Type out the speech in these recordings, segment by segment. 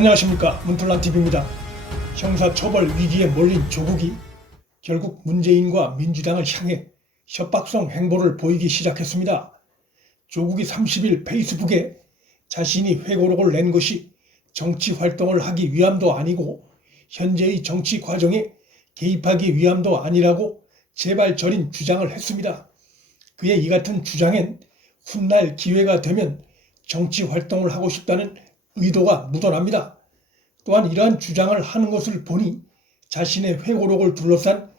안녕하십니까, 문틀란TV입니다. 형사처벌 위기에 몰린 조국이 결국 문재인과 민주당을 향해 협박성 행보를 보이기 시작했습니다. 조국이 30일 페이스북에 자신이 회고록을 낸 것이 정치 활동을 하기 위함도 아니고 현재의 정치 과정에 개입하기 위함도 아니라고 제발 저린 주장을 했습니다. 그의 이 같은 주장엔 훗날 기회가 되면 정치 활동을 하고 싶다는 의도가 묻어납니다. 또한 이러한 주장을 하는 것을 보니 자신의 회고록을 둘러싼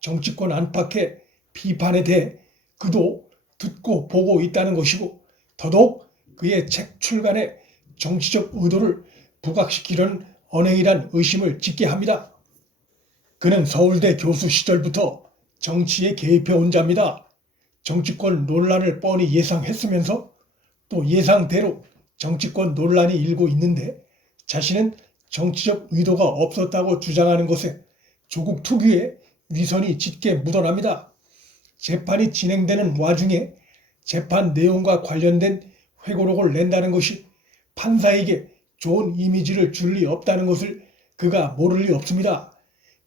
정치권 안팎의 비판에 대해 그도 듣고 보고 있다는 것이고, 더더욱 그의 책 출간에 정치적 의도를 부각시키려는 언행이란 의심을 짓게 합니다. 그는 서울대 교수 시절부터 정치에 개입해온 자입니다. 정치권 논란을 뻔히 예상했으면서 또 예상대로 정치권 논란이 일고 있는데 자신은 정치적 의도가 없었다고 주장하는 것에 조국 특유의 위선이 짙게 묻어납니다. 재판이 진행되는 와중에 재판 내용과 관련된 회고록을 낸다는 것이 판사에게 좋은 이미지를 줄 리 없다는 것을 그가 모를 리 없습니다.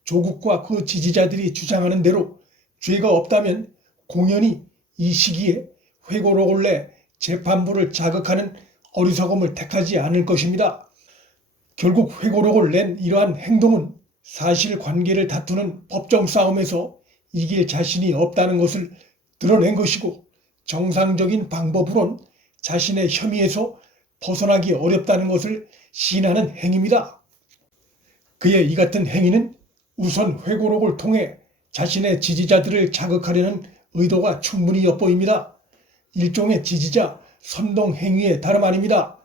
조국과 그 지지자들이 주장하는 대로 죄가 없다면 공연히 이 시기에 회고록을 내 재판부를 자극하는 어리석음을 택하지 않을 것입니다. 결국 회고록을 낸 이러한 행동은 사실관계를 다투는 법정 싸움에서 이길 자신이 없다는 것을 드러낸 것이고, 정상적인 방법으론 자신의 혐의에서 벗어나기 어렵다는 것을 시인하는 행위입니다. 그의 이 같은 행위는 우선 회고록을 통해 자신의 지지자들을 자극하려는 의도가 충분히 엿보입니다. 일종의 지지자 선동 행위의 다름 아닙니다.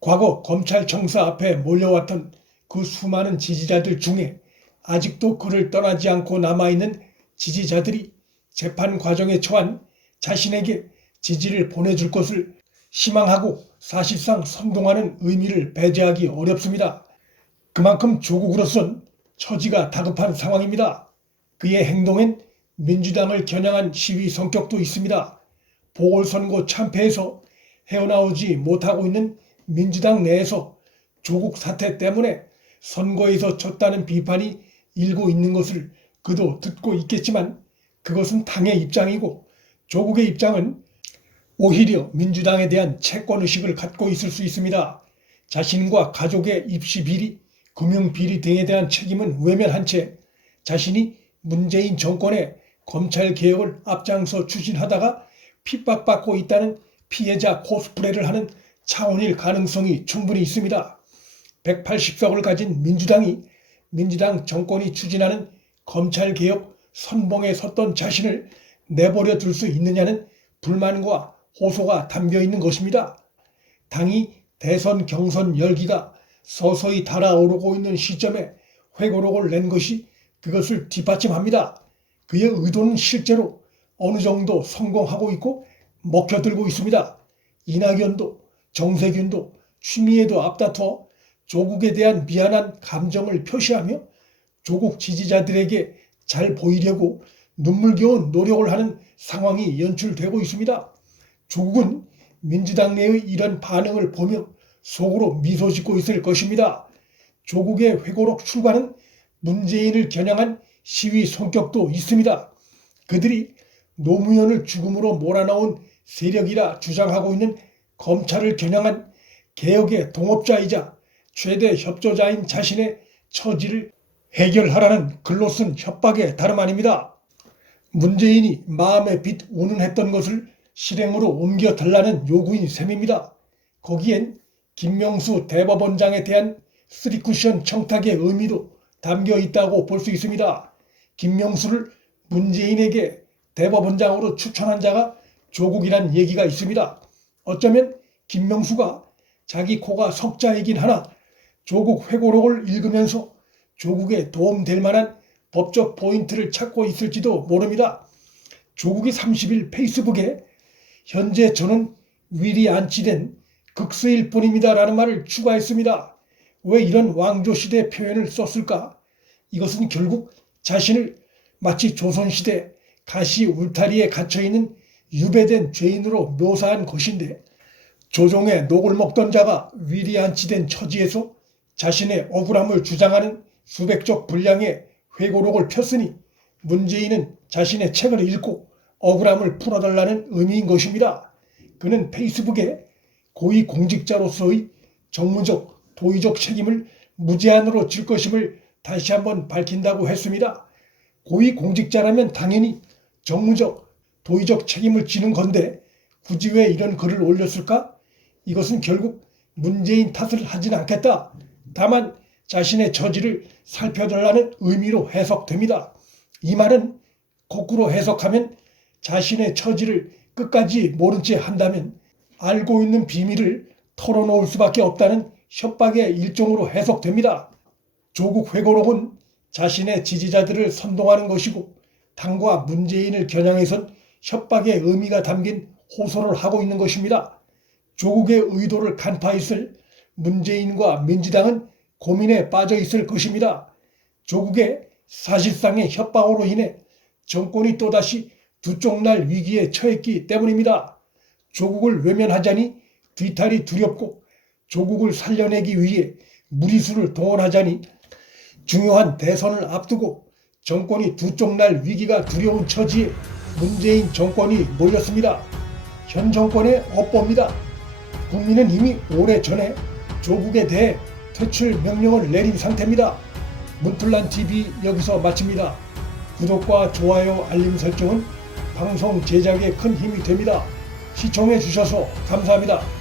과거 검찰청사 앞에 몰려왔던 그 수많은 지지자들 중에 아직도 그를 떠나지 않고 남아있는 지지자들이 재판 과정에 처한 자신에게 지지를 보내줄 것을 희망하고 사실상 선동하는 의미를 배제하기 어렵습니다. 그만큼 조국으로선 처지가 다급한 상황입니다. 그의 행동엔 민주당을 겨냥한 시위 성격도 있습니다. 보궐선거 참패에서 헤어나오지 못하고 있는 민주당 내에서 조국 사태 때문에 선거에서 졌다는 비판이 일고 있는 것을 그도 듣고 있겠지만, 그것은 당의 입장이고 조국의 입장은 오히려 민주당에 대한 채권의식을 갖고 있을 수 있습니다. 자신과 가족의 입시 비리, 금융 비리 등에 대한 책임은 외면한 채 자신이 문재인 정권의 검찰개혁을 앞장서 추진하다가 핍박받고 있다는 피해자 코스프레를 하는 차원일 가능성이 충분히 있습니다. 180석을 가진 민주당 정권이 추진하는 검찰개혁 선봉에 섰던 자신을 내버려 둘 수 있느냐는 불만과 호소가 담겨 있는 것입니다. 당이 대선 경선 열기가 서서히 달아오르고 있는 시점에 회고록을 낸 것이 그것을 뒷받침합니다. 그의 의도는 실제로 어느 정도 성공하고 있고 먹혀들고 있습니다. 이낙연도 정세균도 추미애도 앞다퉈 조국에 대한 미안한 감정을 표시하며 조국 지지자들에게 잘 보이려고 눈물겨운 노력을 하는 상황이 연출되고 있습니다. 조국은 민주당 내의 이런 반응을 보며 속으로 미소 짓고 있을 것입니다. 조국의 회고록 출간은 문재인을 겨냥한 시위 성격도 있습니다. 그들이 노무현을 죽음으로 몰아넣은 세력이라 주장하고 있는 검찰을 겨냥한 개혁의 동업자이자 최대 협조자인 자신의 처지를 해결하라는 글로 쓴 협박의 다름 아닙니다. 문재인이 마음의 빚 운운했던 것을 실행으로 옮겨달라는 요구인 셈입니다. 거기엔 김명수 대법원장에 대한 3쿠션 청탁의 의미도 담겨 있다고 볼 수 있습니다. 김명수를 문재인에게 대법원장으로 추천한 자가 조국이란 얘기가 있습니다. 어쩌면 김명수가 자기 코가 석자이긴 하나 조국 회고록을 읽으면서 조국에 도움될 만한 법적 포인트를 찾고 있을지도 모릅니다. 조국이 30일 페이스북에 현재 저는 위리 안치된 극세일 뿐입니다 라는 말을 추가했습니다. 왜 이런 왕조시대 표현을 썼을까? 이것은 결국 자신을 마치 조선시대 가시 울타리에 갇혀있는 유배된 죄인으로 묘사한 것인데, 조종의 녹을 먹던 자가 위리 안치된 처지에서 자신의 억울함을 주장하는 수백쪽 분량의 회고록을 폈으니 문재인은 자신의 책을 읽고 억울함을 풀어달라는 의미인 것입니다. 그는 페이스북에 고위공직자로서의 정무적, 도의적 책임을 무제한으로 질 것임을 다시 한번 밝힌다고 했습니다. 고위공직자라면 당연히 정무적, 도의적 책임을 지는 건데 굳이 왜 이런 글을 올렸을까? 이것은 결국 문재인 탓을 하진 않겠다. 다만 자신의 처지를 살펴달라는 의미로 해석됩니다. 이 말은 거꾸로 해석하면 자신의 처지를 끝까지 모른 채 한다면 알고 있는 비밀을 털어놓을 수밖에 없다는 협박의 일종으로 해석됩니다. 조국 회고록은 자신의 지지자들을 선동하는 것이고 당과 문재인을 겨냥해선 협박의 의미가 담긴 호소를 하고 있는 것입니다. 조국의 의도를 간파했을 문재인과 민주당은 고민에 빠져 있을 것입니다. 조국의 사실상의 협박으로 인해 정권이 또다시 두쪽날 위기에 처했기 때문입니다. 조국을 외면하자니 뒤탈이 두렵고 조국을 살려내기 위해 무리수를 동원하자니 중요한 대선을 앞두고 정권이 두쪽날 위기가 두려운 처지에 문재인 정권이 몰렸습니다. 현 정권의 업보입니다. 국민은 이미 오래전에 조국에 대해 퇴출 명령을 내린 상태입니다. 문틀란TV 여기서 마칩니다. 구독과 좋아요, 알림 설정은 방송 제작에 큰 힘이 됩니다. 시청해 주셔서 감사합니다.